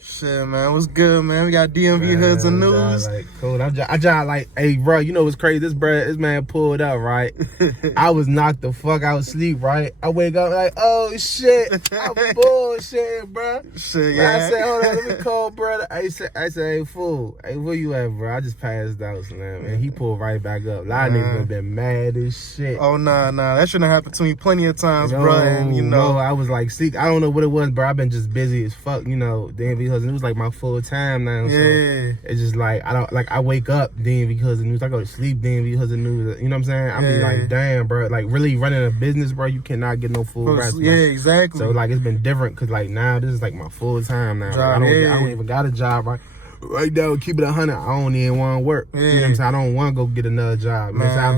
Shit, man, what's good, man? We got DMV Hoodz and Newz. Like, cool. I just like, hey, bro, you know what's crazy? This man pulled up, right? I was knocked the fuck out of sleep, right? I wake up like, oh shit, I'm bullshitting, bro. Shit, yeah. I said, hold on, let me call, brother. I said, hey, fool, hey, where you at, bro? I just passed out, man. And he pulled right back up. A lot of niggas have been mad as shit. Oh nah, that shouldn't have happened to me plenty of times, bro. And you know, I was like, sleep. I don't know what it was, bro. I've been just busy as fuck, you know. DMV Hoodz. It was like my full time now. So yeah. It's just like I wake up DMV Hoodz and Newz. I go to sleep DMV Hoodz and Newz. You know what I'm saying? I be like, damn, bro. Like really running a business, bro. You cannot get no full rest. Yeah, exactly. So like it's been different because like now this is like my full time now. Job, I don't even got a job right now. Keep it 100. I don't even want to work. Yeah. You know what I'm saying? I don't want to go get another job. Man. I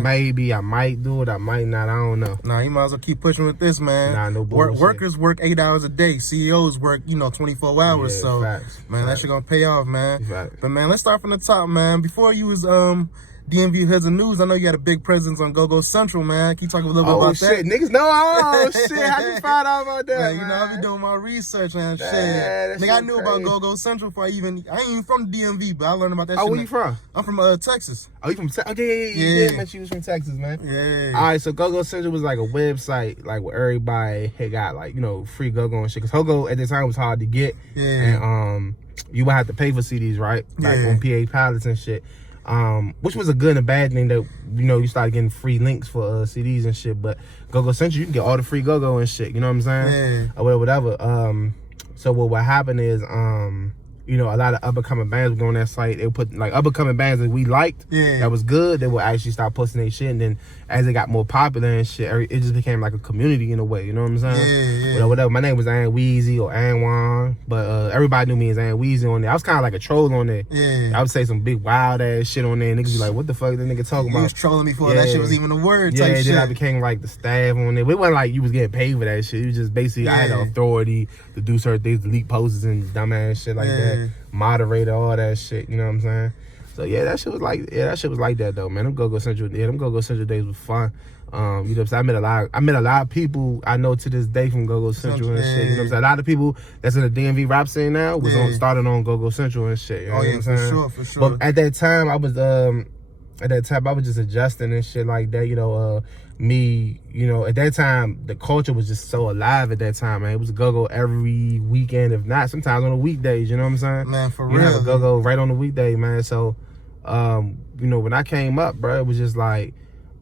might do it. I might not. I don't know. Nah, you might as well keep pushing with this, man. Nah, no bullshit. Workers work 8 hours a day. CEOs work, 24 hours. Yeah, so, facts. That shit gonna pay off, man. Facts. But man, let's start from the top, man. Before you was DMV Hoodz and Newz, I know you had a big presence on GoGo Central, man. Can you talk a little bit about that? Niggas know. Oh shit, how you find out about that? Man, I be doing my research and shit. Nigga, I knew about GoGo Central before I ain't even from the DMV, but I learned about that shit. Oh, where you from? I'm from Texas. Oh, you from Texas? Oh, yeah. You did mention you was from Texas, man. Yeah. All right, so GoGo Central was like a website, like where everybody had got like, free GoGo and shit. Cause GoGo at the time was hard to get. Yeah. And you would have to pay for CDs, right? Like on PA pilots and shit. Which was a good and a bad thing that, you started getting free links for CDs and shit. But GoGo Central, you can get all the free GoGo and shit. You know what I'm saying? Yeah. Or whatever. So what happened is, a lot of up-and-coming bands would go on that site. They would put, like, up-and-coming bands that we liked, that was good, they would actually start posting their shit. And then as it got more popular and shit, it just became like a community in a way, you know what I'm saying? Yeah. Whatever. My name was Weezy or Anwan, but everybody knew me as Weezy on there. I was kind of like a troll on there. Yeah. I would say some big wild-ass shit on there, and niggas be like, what the fuck is that nigga talking about? You was trolling me for that shit was even a word type shit. Then I became like the staff on there. But it wasn't like you was getting paid for that shit. It was just basically I had the authority to do certain things, delete posts and dumbass shit like that. Moderator, all that shit, you know what I'm saying? So that shit was like that though, man. Them GoGo Central days was fun. You know what I'm saying? I met a lot of people I know to this day from GoGo Central and shit. You know what I'm saying? A lot of people that's in the DMV rap scene now was started on GoGo Central and shit. You know what I'm saying? For sure. But at that time I was just adjusting and shit like that, at that time, the culture was just so alive at that time, man. It was GoGo every weekend, if not, sometimes on the weekdays, you know what I'm saying? Man, for real. real. You have a GoGo right on the weekday, man. So, when I came up, bro, it was just like,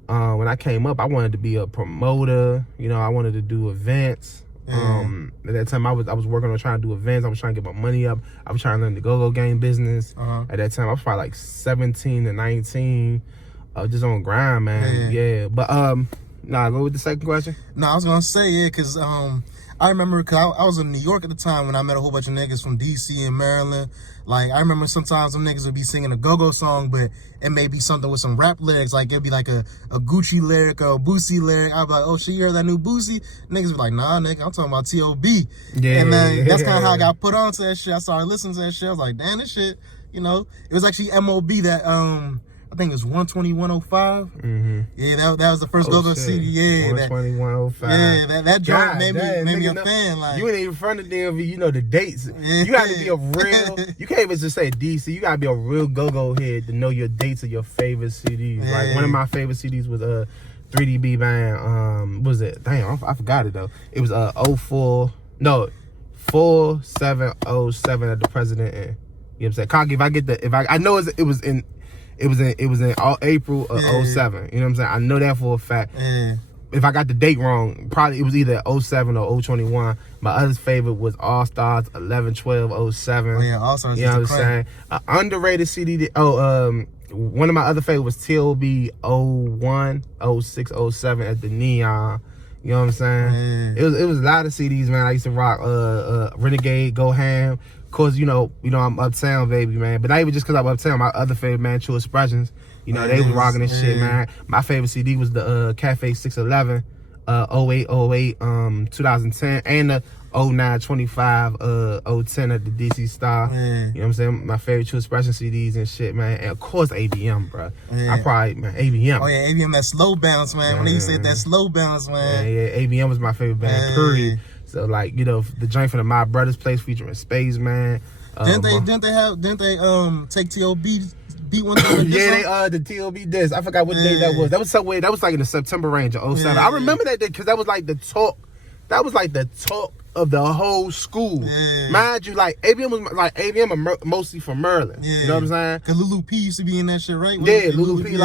when I came up, I wanted to be a promoter, I wanted to do events. At that time, I was working on trying to do events. I was trying to get my money up. I was trying to learn the GoGo game business. At that time, I was probably like 17 to 19. Just on grind, man. Yeah. But go with the second question. No, I was gonna say because I remember because I was in New York at the time when I met a whole bunch of niggas from DC and Maryland. Like I remember sometimes them niggas would be singing a GoGo song, but it may be something with some rap lyrics. Like it'd be like a Gucci lyric or a Boosie lyric. I'd be like, oh shit, you heard that new Boosie? Niggas be like, nah, nigga, I'm talking about T.O.B. Yeah. And then that's kind of how I got put onto that shit. I started listening to that shit. I was like, damn, this shit, it was actually M.O.B. that I think it was 12105. Yeah, that was the first GoGo CD. Yeah, 12105. Yeah, that joint made me a fan. Like you ain't even from the DMV, you know the dates. You got to be a real. You can't even just say DC. You gotta be a real GoGo head to know your dates of your favorite CDs. Like one of my favorite CDs was 3DB Band. What was it? Damn, I forgot it though. It was 4707 at the President. You know what I'm saying? Cocky, I know it was in all April of 07. You know what I'm saying? I know that for a fact. If I got the date wrong, probably it was either 07 or 021. My other favorite was All Stars 11/12/07. Oh yeah, All Stars. You know what I'm saying? Underrated CD. One of my other favorites was TLB 01, 06, 07 at the Neon. You know what I'm saying? It was a lot of CDs, man. I used to rock Renegade, Go Ham. Of course, I'm uptown, baby, man. But not even just because I'm uptown. My other favorite, man, True Expressions. They was rocking this shit, man. My favorite CD was the Cafe 611, 08, 2010, and the 0925, 010 at the DC Star. Yeah. You know what I'm saying? My favorite True Expression CDs and shit, man. And of course ABM, bro. I probably, man, ABM. Oh yeah, ABM, that slow bounce, man. When they said that slow bounce, man. Yeah, ABM was my favorite band, period. So like, you know, the joint from the My Brothers place featuring Space Man. Didn't they take T.O.B. beat one thing? Yeah, the T.O.B. disc. I forgot what day that was. That was somewhere. That was like in the September range of 07. I remember that day because that was like the talk. That was like the talk of the whole school. Mind you, like ABM mostly from Maryland. You know what I'm saying? Cause Lulu P used to be in that shit, right? Lulu P.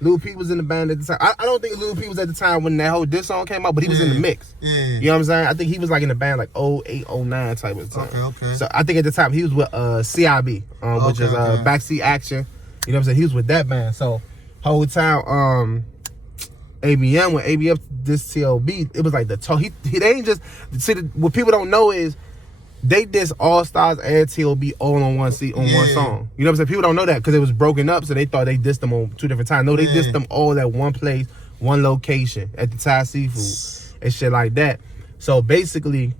Lil P was in the band at the time. I don't think Lil P was at the time when that whole diss song came out, but he was in the mix. You know what I'm saying? I think he was like in the band like 08, 09 type of time. Okay. So I think at the time he was with CIB, which is Backseat Action. You know what I'm saying? He was with that band. So whole time ABM, when ABM dissed T.O.B., it was like the talk. They ain't just see what people don't know is they dissed All Stars and T.O.B. all on one seat on one song. You know what I'm saying? People don't know that because it was broken up, so they thought they dissed them on 2 different times. No, they dissed them all at one place, one location at the Thai Seafood and shit like that. So basically,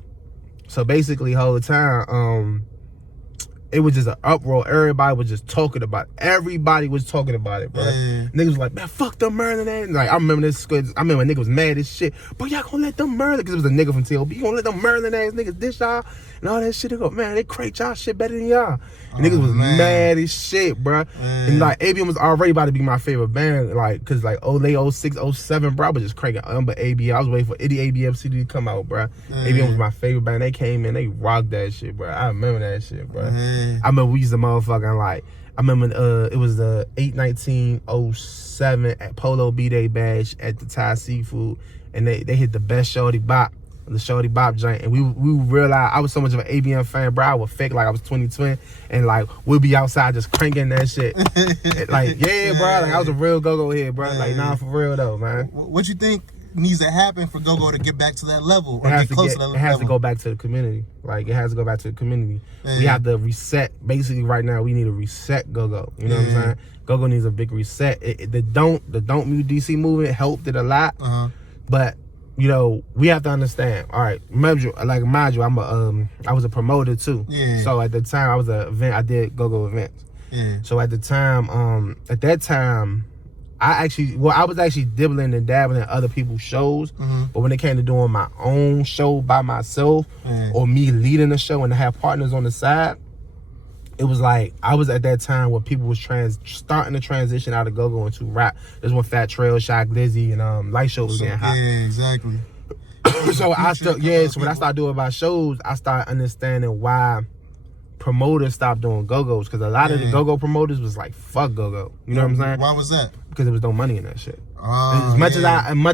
whole time, it was just an uproar. Everybody was just talking about it. Everybody was talking about it, bro. Niggas was like, man, fuck them Maryland ass. Like, I remember this. I remember niggas was mad as shit. But y'all gonna let them Maryland, because it was a nigga from T.O.B. You gonna let them Maryland ass niggas dish y'all and all that shit? They go, man, they crate y'all shit better than y'all. And niggas was mad as shit, bro. And like, ABM was already about to be my favorite band, like, cause like late 06, 07, bro, I was just cranking but ABM. I was waiting for any ABM CD to come out, bro. ABM was my favorite band. They came in, they rocked that shit, bro. I remember that shit, bro. I remember we used to motherfucking like, I remember it was the 8/19/07 at Polo B-Day badge at the Thai Seafood, and they hit the best Shorty Bop, the Shorty Bop joint, and we realized I was so much of an ABM fan, bro. I would fake like I was 2020, and like we'll be outside just cranking that shit. Like, yeah, bro, like I was a real go-go head, bro. Like, nah, for real though, man. What you think needs to happen for GoGo to get back to that level, or get close to that level? It has to go back to the community. Like, it has to go back to the community. We have to reset. Basically, right now, we need to reset GoGo. You know what I'm saying? GoGo needs a big reset. The Don't Mute DC movement helped it a lot, but you know, we have to understand. All right, mind you, I was a promoter too. So at the time, I was I did GoGo events. So at the time, I was actually dibbling and dabbling in other people's shows, but when it came to doing my own show by myself, or me leading the show and to have partners on the side, it was like I was at that time where people was starting to transition out of GoGo into rap. This when Fat Trail, Shy Glizzy, and Light Show was getting hot. Yeah, exactly. So when I started doing my shows, I started understanding why promoters stopped doing GoGos, because a lot of the GoGo promoters was like, fuck GoGo. You know what I'm saying? Why was that? Because there was no money in that shit. As much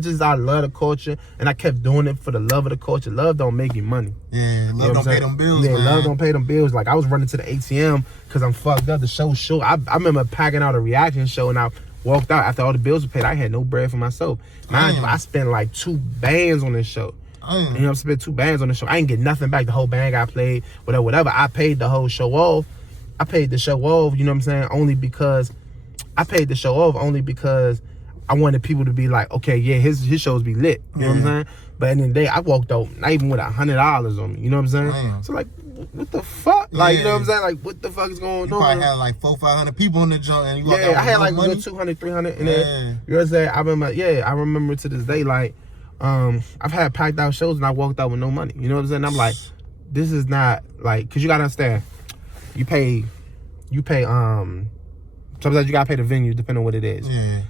as I love the culture, and I kept doing it for the love of the culture, love don't make you money. Love don't pay them bills, man. Love don't pay them bills. Like, I was running to the ATM because I'm fucked up. The show short. I remember packing out a reaction show, and I walked out after all the bills were paid. I had no bread for myself. Mind you, I spent like 2 bands on this show. You know, I spent 2 bands on the show. I didn't get nothing back. The whole band got played, whatever. I paid the whole show off. I paid the show off, you know what I'm saying? Only because I wanted people to be like, okay, yeah, his shows be lit. You know what I'm saying? But at the end of the day, I walked out not even with $100 on me. You know what I'm saying? So like, what the fuck? Like, you know what I'm saying? Like, what the fuck is going on? You probably had like 400-500 people on the joint, and you I had like a good 200-300 in there. You know what I'm saying? I remember to this day, like, I've had packed out shows and I walked out with no money. You know what I'm saying? I'm like, this is not like, because you gotta understand, you pay sometimes you gotta pay the venue depending on what it is. You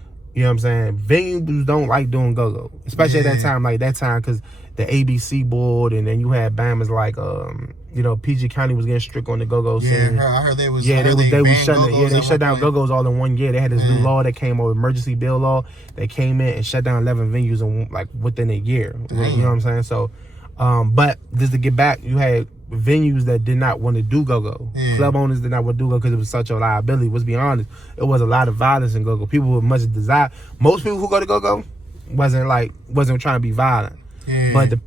know what I'm saying? Venues don't like doing GoGo, especially at that time, because the ABC board, and then you had bammers like, you know, PG County was getting strict on the GoGo scene. I heard they was. They shut down GoGos all in one year. They had this new law that came over, emergency bill law, that came in and shut down 11 venues in like within a year. You know what I'm saying? So, but just to get back, you had venues that did not want to do GoGo. Club owners did not want to do GoGo because it was such a liability. Let's be honest, it was a lot of violence in GoGo. People with much desire. Most people who go to GoGo wasn't trying to be violent. But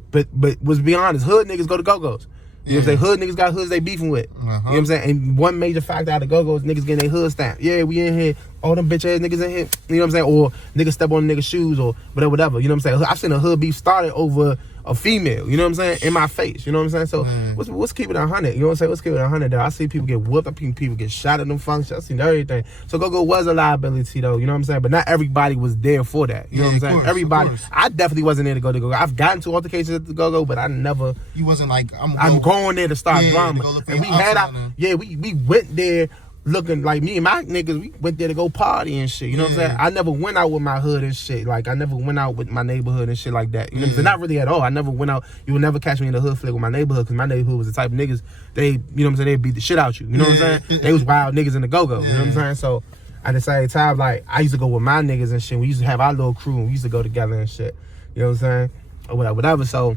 let's be honest, hood niggas go to GoGos. You know what I'm saying? Hood niggas got hoods they beefing with. You know what I'm saying? And one major factor out of GoGo is niggas getting their hood stamped. Yeah, we in here. all them bitch ass niggas in here, you know what I'm saying? Or niggas step on niggas' shoes or whatever, you know what I'm saying? I've seen a hood beef started over a female, you know what I'm saying? In my face, you know what I'm saying? So what's keeping it 100? You know what I'm saying? What's keeping it 100 though? I see people get whooped, I see people get shot at them functions, I seen everything. So GoGo was a liability though, you know what I'm saying? But not everybody was there for that, you know what I'm saying? Everybody, I definitely wasn't there to go to GoGo. I've gotten to altercations at the GoGo, but I never. You wasn't like, I'm going there to start drama. And we had we went there looking like me and my niggas, we went there to go party and shit. You know what I'm saying? I never went out with my hood and shit. Like, I never went out with my neighborhood and shit like that. You know what I'm saying? Not really at all. I never went out. You would never catch me in the hood flick with my neighborhood because my neighborhood was the type of niggas, they, you know what I'm saying, they beat the shit out you. You know what I'm saying? They was wild niggas in the GoGo. You know what I'm saying? So, at the same time, like, I used to go with my niggas and shit. We used to have our little crew and we used to go together and shit. You know what I'm saying? Or whatever. So,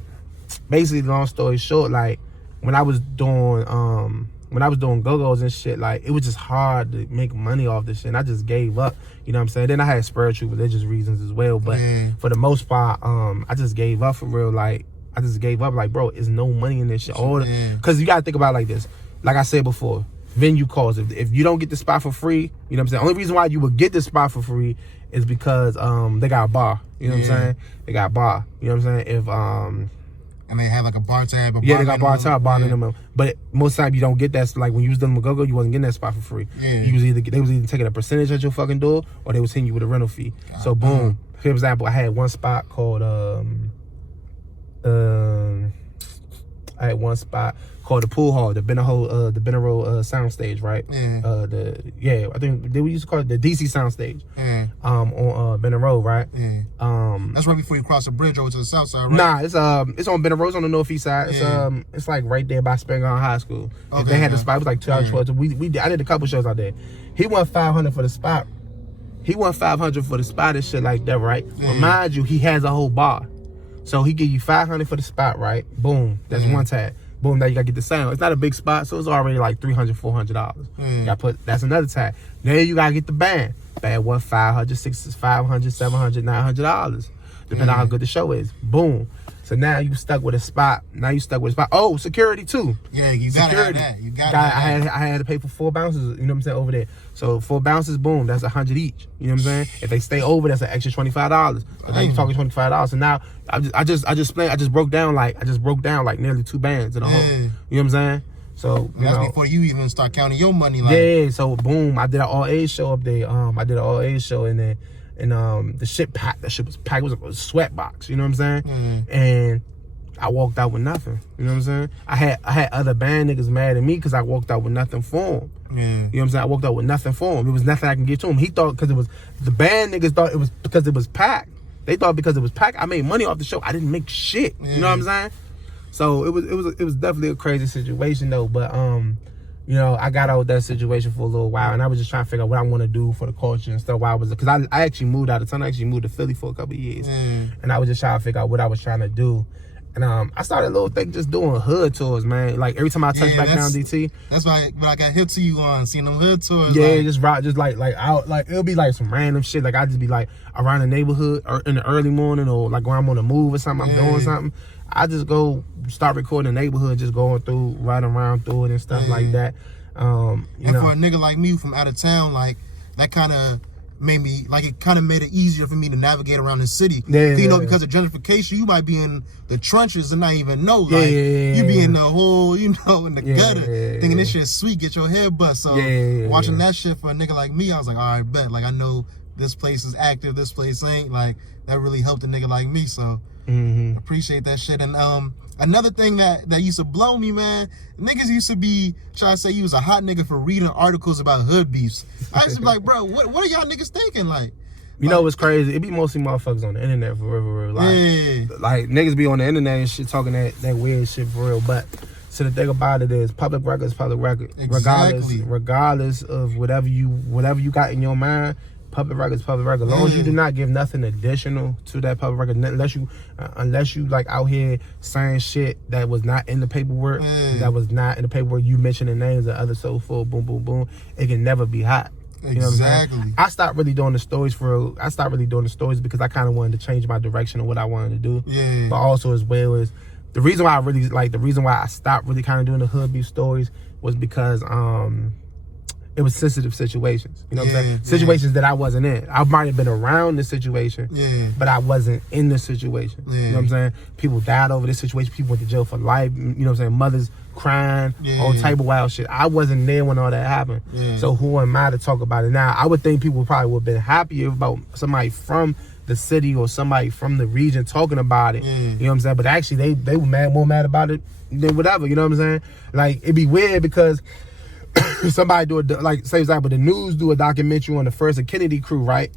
basically, long story short, like, when I was doing GoGos and shit, like, it was just hard to make money off this shit. And I just gave up, you know what I'm saying? Then I had spiritual, religious reasons as well. But for the most part, I just gave up for real. Like, I just gave up. Like, bro, there's no money in this shit. Because you got to think about it like this. Like I said before, venue costs. If you don't get the spot for free, you know what I'm saying? Only reason why you would get the spot for free is because they got a bar. You know what I'm saying? They got a bar. You know what I'm saying? If and they have like a bar tab. They got bar tab, bar minimum. But most time you don't get that. Like when you was dealing with GoGo, you wasn't getting that spot for free. You was they was either taking a percentage at your fucking door or they was hitting you with a rental fee. So boom. For example, I had one spot called the Pool Hall, the Benaro sound stage, right? I think we used to call it the DC sound stage. On Benaro, right? That's right before you cross the bridge over to the south side, right? Nah, it's on Benaro, it's on the northeast side. It's like right there by Springall High School. If they had the spot, it was like 2 hours. I did a couple shows out there. He won $500 for the spot. And shit like that, right? But mind you, he has a whole bar. So he give you $500 for the spot, right? Boom. That's one tag. Boom, now you gotta get the sound. It's not a big spot, so it's already like $300, $400. That's another tag. Then you gotta get the band. Band what? $500, $600, $500, $700, $900. Depending on how good the show is. Boom. So now you stuck with a spot. Oh, security too. Yeah, you gotta have that. I had to pay for 4 bounces, you know what I'm saying, over there. So 4 bounces, boom, that's $100 each. You know what I'm saying? If they stay over, that's an extra $25. So now you're talking $25. So now I just broke down like nearly 2 bands in a whole. You know what I'm saying? So that's before you even start counting your money. Like, so boom, I did an all-age show up there. I did an all-age show and then. And the shit packed. That shit was packed. It was a sweat box. You know what I'm saying? And I walked out with nothing. You know what I'm saying? I had other band niggas mad at me because I walked out with nothing for him. You know what I'm saying? I walked out with nothing for him. It was nothing I can give to him. He thought because it was the band niggas thought it was because it was packed. They thought because it was packed, I made money off the show. I didn't make shit. You know what I'm saying? So it was definitely a crazy situation though. But you know, I got out of that situation for a little while, and I was just trying to figure out what I want to do for the culture and stuff. Because I actually moved out of town. I actually moved to Philly for a couple of years, and I was just trying to figure out what I was trying to do. And I started a little thing just doing hood tours, man. Like every time I touch back down DT. That's why when I got hip to you on seeing them hood tours. Yeah, like, just like out, like it'll be like some random shit. Like I just be like around the neighborhood or in the early morning, or like when I'm on the move or something, I'm doing something. I just go start recording the neighborhood, just going through, riding around through it and stuff like that. And for a nigga like me from out of town, like that kind of made me, like it kind of made it easier for me to navigate around the city. You know, because of gentrification, you might be in the trenches and not even know. Like you be in the whole, you know, in the gutter, thinking this shit's sweet, get your head bust. So watching that shit for a nigga like me, I was like, all right, bet. Like I know this place is active, this place ain't. Like that really helped a nigga like me. So appreciate that shit. And another thing that used to blow me, man, niggas used to be trying to say you was a hot nigga for reading articles about hood beefs. I used to be like, bro, what are y'all niggas thinking? Like, you know what's crazy? It be mostly motherfuckers on the internet for real. Like niggas be on the internet and shit talking that weird shit for real. But so the thing about it is public record is public record. Exactly. Regardless of whatever you got in your mind. Public record is public record. As long as you do not give nothing additional to that public record, unless you like out here saying shit that was not in the paperwork, you mentioning names of other so forth, boom, boom, boom, it can never be hot. You know what I'm saying? I stopped really doing the stories because I kind of wanted to change my direction of what I wanted to do. But also as well as the reason why I stopped really kind of doing the hood beef stories was because it was sensitive situations. You know what I'm saying? Situations that I wasn't in. I might have been around the situation, but I wasn't in the situation. You know what I'm saying? People died over this situation. People went to jail for life. You know what I'm saying? Mothers crying, all type of wild shit. I wasn't there when all that happened. So who am I to talk about it now? I would think people probably would have been happier about somebody from the city or somebody from the region talking about it. You know what I'm saying? But actually, they were more mad about it than whatever. You know what I'm saying? Like, it'd be weird because somebody do like, say example, the Newz do a documentary on the first of Kennedy crew, right?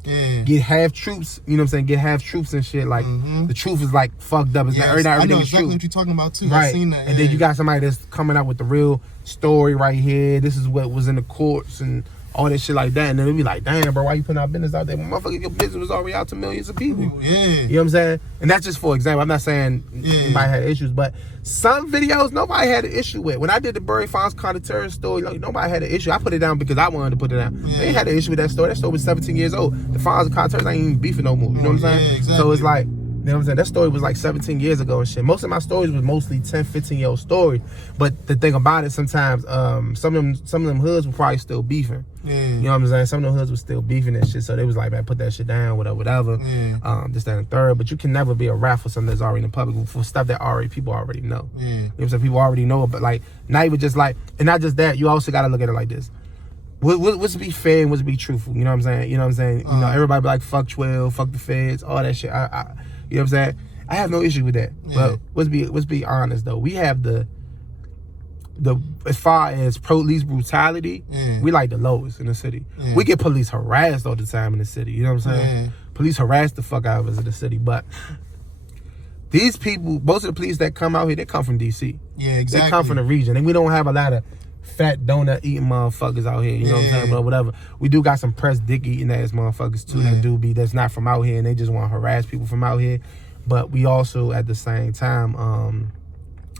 Get half troops, you know what I'm saying? Get half troops and shit. Like, the truth is like fucked up. It's not everything I know is exactly true. what you're talking about too. Right. I seen that. And then you got somebody that's coming out with the real story right here. This is what was in the courts and all that shit like that. And then it'd be like, damn, bro, why you putting our business out there? Well, motherfucker, your business was already out to millions of people. You know what I'm saying? And that's just for example. I'm not saying anybody had issues, but some videos nobody had an issue with. When I did the Burry Farms Territorial story, like, nobody had an issue. I put it down because I wanted to put it down. They ain't had an issue with that story. That story was 17 years old. The Farms Territorial ain't even beefing no more. You know what I'm saying? Exactly. So it's like, you know what I'm saying? That story was like 17 years ago and shit. Most of my stories was mostly 10, 15-year-old stories. But the thing about it, sometimes some of them hoods were probably still beefing. You know what I'm saying? Some of them hoods were still beefing and shit. So they was like, man, put that shit down, whatever. This, that, and third. But you can never be a rap for something that's already in the public, for stuff that people already know. You know what I'm saying? People already know it. But like, not even just like, and not just that, you also got to look at it like this. What's to be fair and what's to be truthful? You know what I'm saying? You know what I'm saying? You know, everybody be like, fuck 12, fuck the feds, all that shit. You know what I'm saying? I have no issue with that. But let's be honest though. We have the as far as police brutality, we like the lowest in the city. We get police harassed all the time in the city. You know what I'm saying? Police harass the fuck out of us in the city. But these people, most of the police that come out here, they come from DC. They come from the region. And we don't have a lot of fat donut eating motherfuckers out here, you know what I'm saying? But whatever. We do got some pressed dick eating ass motherfuckers too that's not from out here and they just want to harass people from out here. But we also at the same time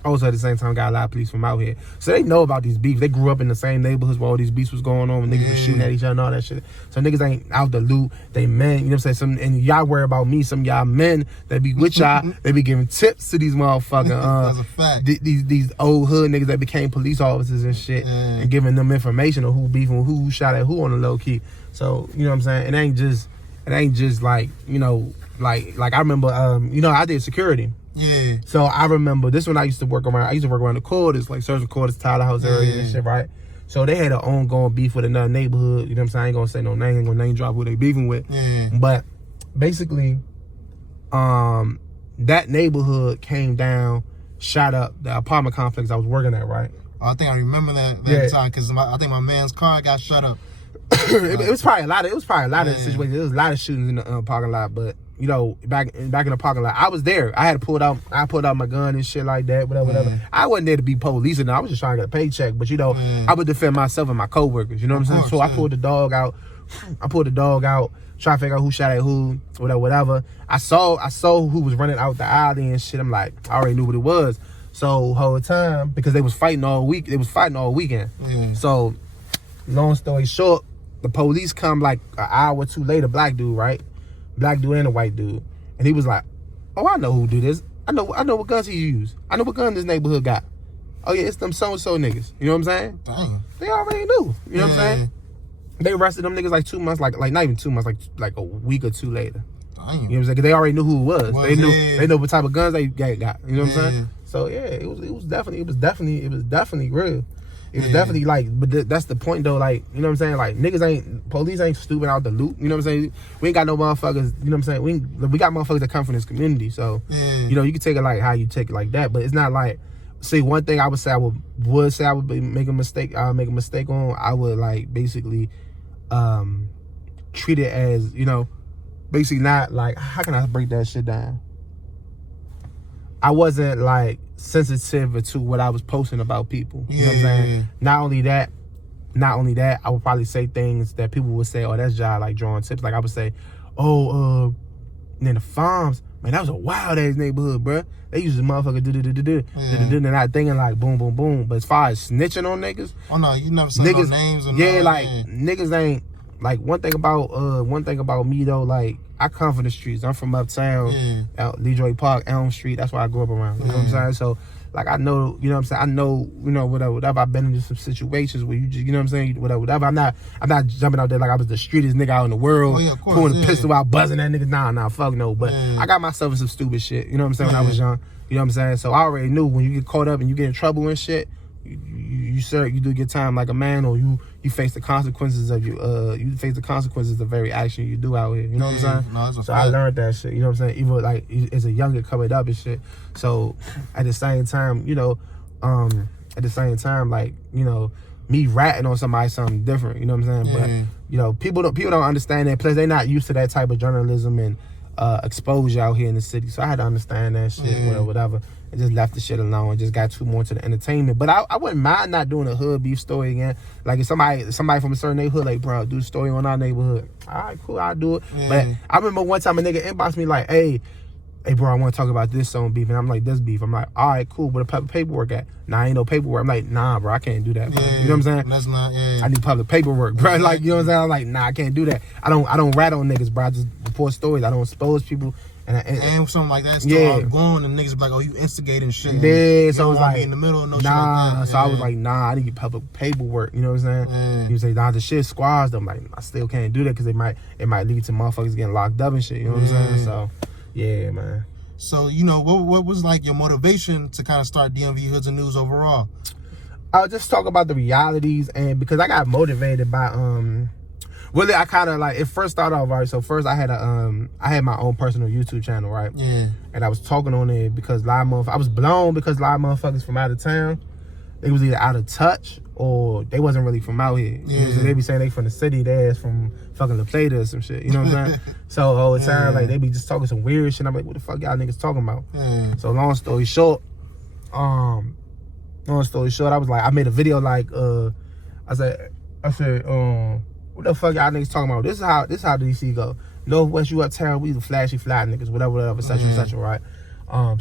got a lot of police from out here. So they know about these beefs. They grew up in the same neighborhoods where all these beefs was going on, when niggas was shooting at each other and all that shit. So niggas ain't out the loot. They men, you know what I'm saying? And y'all worry about me, some of y'all men that be with y'all, they be giving tips to these motherfucking that's a fact. These old hood niggas that became police officers and shit, and giving them information on who beefing with who shot at who on the low key. So, you know what I'm saying? It ain't just like, you know, like I remember you know, I did security. So I remember this when I used to work around the quarters, like Surgeon Quarters, Tyler House area and shit, right? So they had an ongoing beef with another neighborhood, you know what I'm saying? I ain't gonna say no name, ain't gonna name drop who they beefing with. But basically, that neighborhood came down, shot up the apartment complex I was working at, right? I think I remember that time, because I think my man's car got shut up. it was probably a lot of situations. There was a lot of shootings in the parking lot, but you know, back in the parking lot, I was there. I pulled out my gun and shit like that, whatever. I wasn't there to be police, and I was just trying to get a paycheck. But you know, I would defend myself and my coworkers. You know what I'm saying? So I pulled the dog out. Trying to figure out who shot at who, whatever. I saw who was running out the alley and shit. I'm like, I already knew what it was. So whole time, because they was fighting all weekend. So long story short, the police come like an hour or two later, black dude, right? Black dude and a white dude. And he was like, oh, I know who did this. I know what guns he used. I know what gun this neighborhood got. Oh yeah, it's them so-and-so niggas. You know what I'm saying? Dang. They already knew. You know what I'm saying? They arrested them niggas like 2 months, like not even 2 months, like a week or two later. Dang. You know what I'm saying? 'Cause they already knew who it was. They knew what type of guns they got. You know what I'm saying? So yeah, it was definitely real. It was definitely like, but that's the point though, like, you know what I'm saying? Like, police ain't stupid out the loot, you know what I'm saying? We ain't got no motherfuckers, you know what I'm saying? We got motherfuckers that come from this community, so, you know, you can take it like how you take it like that, but it's not like, see, one thing I would say I would make a mistake on, I would like basically treat it as, you know, basically not like, how can I break that shit down? I wasn't like sensitive to what I was posting about people. You know what I'm saying? Not only that, I would probably say things that people would say, oh, that's just like drawing tips. Like I would say, oh, then the farms, man, that was a wild ass neighborhood, bro. They used to motherfucker do. They're not thinking like boom, boom, boom. But as far as snitching on niggas, oh no, you never said no names or niggas ain't like one thing about me though, like I come from the streets. I'm from uptown, out Leroy Park, Elm Street. That's where I grew up around. You know what I'm saying? So like I know, you know what I'm saying, I know, you know, whatever I've been into some situations where you just, you know what I'm saying, whatever. I'm not jumping out there like I was the streetest nigga out in the world, pulling a pistol out, buzzing that nigga. Nah, fuck no. But I got myself in some stupid shit, you know what I'm saying, when I was young. You know what I'm saying? So I already knew when you get caught up and you get in trouble and shit, you do your time like a man, or you face the consequences of you face the consequences of every action you do out here. You know what I'm saying? No, so I learned that shit. You know what I'm saying? Even like as a younger coming up and shit. So at the same time, you know, like, you know, me ratting on somebody something different. You know what I'm saying? But you know, people don't understand that. Plus, they're not used to that type of journalism and exposure out here in the city. So I had to understand that shit, whatever. And just left the shit alone and just got too more to the entertainment. But I wouldn't mind not doing a hood beef story again. Like if somebody from a certain neighborhood, like, bro, do a story on our neighborhood. All right, cool, I'll do it. But I remember one time a nigga inboxed me like, hey bro, I want to talk about this on beef. And I'm like, this beef. I'm like, all right, cool, where the paperwork at? Nah, ain't no paperwork. I'm like, nah, bro, I can't do that, bro. You know what I'm saying? That's not, I need public paperwork, bro. Like, you know what I'm saying? I'm like, nah, I can't do that. I don't rat on niggas, bro. I just report stories. I don't expose people. And something like that start going, and niggas be like, oh, you instigating shit. Yeah, so I was like, be in the middle, no shit nah. like that. So I was like, nah, I need to get public paperwork. You know what I'm saying? He was like, nah, the shit squashed. I'm like, I still can't do that because it might lead to motherfuckers getting locked up and shit. You know what I'm saying? So, yeah, man. So, you know, what was like your motivation to kind of start DMV Hoodz and Newz overall? I'll just talk about the realities, and because I got motivated by really, I kind of like, it first started off, right? So first I had my own personal YouTube channel, right? Yeah. And I was talking on it because I was blown because a lot of motherfuckers from out of town, they was either out of touch or they wasn't really from out here. You know, so they be saying they from the city, they ass from fucking La Plata or some shit. You know what I'm saying? So all the time, like, they be just talking some weird shit. I'm like, what the fuck y'all niggas talking about? So long story short, I was like, I made a video like, I said, what the fuck y'all niggas talking about? This is how DC go. Northwest, you uptown, we the flashy fly niggas, whatever, et cetera, right?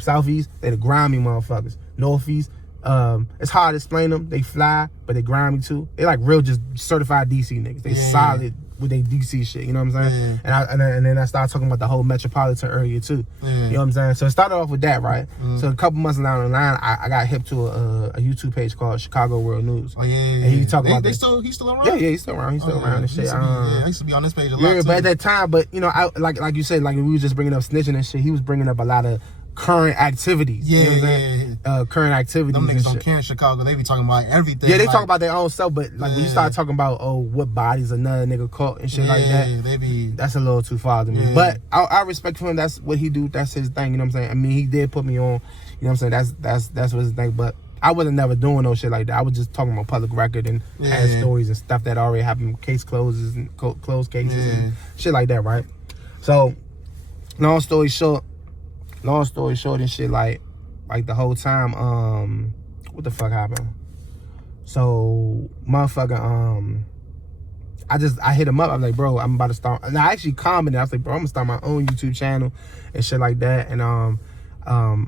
Southeast, they the grimy motherfuckers. Northeast, it's hard to explain them. They fly, but they grimy too. They like real just certified DC niggas. They solid with their DC shit, you know what I'm saying? And then I started talking about the whole metropolitan area too. You know what I'm saying? So it started off with that, right? So a couple months down the line, I got hip to a YouTube page called Chicago World News. And he talk about he's still around? Yeah, he's still around. He's still around and shit. I used to be on this page a lot too. But at that time, but you know, like you said, like we was just bringing up snitching and shit, he was bringing up a lot of current activities. You know what I'm saying? Current activities. Them niggas don't care in Chicago. They be talking about everything. Yeah, they talk about their own stuff, but like when you start talking about, oh, what bodies another nigga caught and shit like that, that's a little too far to me. But I respect him. That's what he do. That's his thing. You know what I'm saying? I mean, he did put me on. You know what I'm saying? That's what his thing. But I wasn't never doing no shit like that. I was just talking about public record and had stories and stuff that already happened, case closes and closed cases and shit like that, right? So, long story short and shit, like the whole time, what the fuck happened? So, motherfucker, I hit him up. I was like, bro, I'm about to start. And I actually commented. I was like, bro, I'm gonna start my own YouTube channel and shit like that. And I'm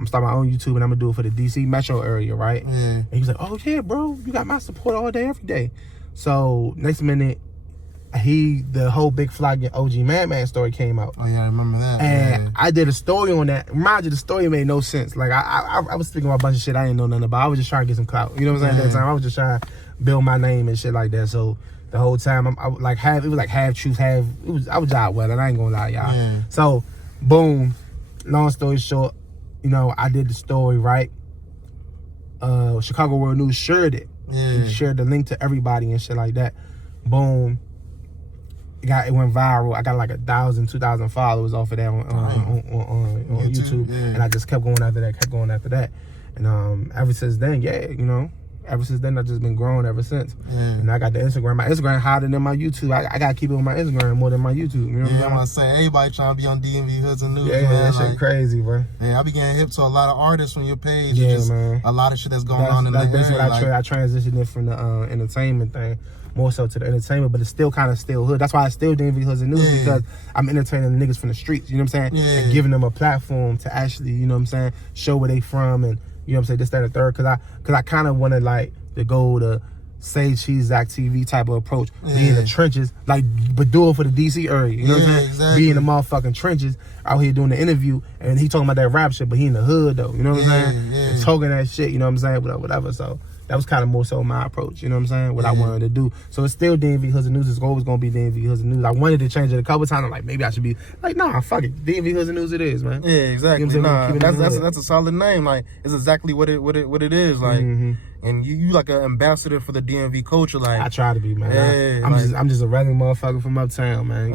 starting my own YouTube and I'm gonna do it for the DC metro area, right? And he was like, oh yeah, bro, you got my support all day, every day. So next minute, the whole Big Flock and OG Madman story came out. Oh yeah, I remember that. And I did a story on that. Mind you, the story made no sense. Like I was speaking about a bunch of shit I didn't know nothing about. I was just trying to get some clout. You know what I'm saying? At that time, I was just trying to build my name and shit like that. So the whole time, it was like half truth, half. I was out well, and I ain't gonna lie, y'all. So, boom. Long story short, you know, I did the story, right? Chicago World News shared it. He shared the link to everybody and shit like that. Boom. It went viral. I got like 1,000, 2,000 followers off of that on YouTube. And I just kept going after that. And ever since then, I've just been growing ever since. And I got the Instagram. My Instagram higher than my YouTube. I gotta keep it on my Instagram more than my YouTube. You know what I'm saying? I'm gonna say, everybody trying to be on DMV Hoodz and Newz. Yeah, that shit crazy, bro. Yeah, I be getting hip to a lot of artists from your page. Yeah, man. A lot of shit that's going on in the area. That's what I transitioned it from the entertainment thing more so to the entertainment, but it's still kind of still hood. That's why I still DMV Hoodz and Newz, because I'm entertaining the niggas from the streets, you know what I'm saying? And giving them a platform to actually, you know what I'm saying, show where they from and, you know what I'm saying, this, that, and the third, because I kind of want to, like, to go to say cheese Zach TV type of approach. Be in the trenches, like, but do it for the DC area. You know what I'm saying? Exactly. Be in the motherfucking trenches out here doing the interview, and he talking about that rap shit, but he in the hood though. You know what I'm saying? And talking that shit. You know what I'm saying? Whatever. So that was kind of more so my approach. You know what I'm saying? What I wanted to do. So it's still DMV Hoodz and Newz. It's always gonna be DMV Hoodz and Newz. I wanted to change it a couple times. I'm like, maybe I should be like, nah, fuck it. DMV Hoodz and Newz it is, man. Yeah, exactly. You know what I'm saying? That's a solid name. Like, it's exactly what it is. Like, and you like an ambassador for the DMV culture. Like, I try to be, man. I'm just a regular motherfucker from uptown, man.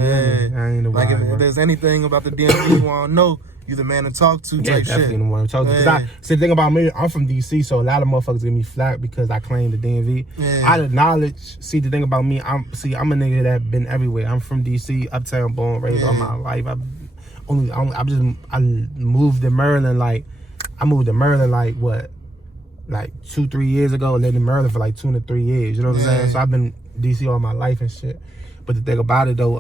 I ain't the like, wild, if there's anything about the DMV you want to know, you the man to talk to. Yeah, type definitely shit. the one to talk to. Because see, the thing about me, I'm from DC, so a lot of motherfuckers give me flack because I claim the DMV. Out of knowledge, see, the thing about me, I'm a nigga that been everywhere. I'm from DC, uptown, born, raised all my life. I moved to Maryland like what, like 2-3 years ago. Lived in Maryland for like 2 to 3 years. You know what I'm saying? So I've been DC all my life and shit. But the thing about it though,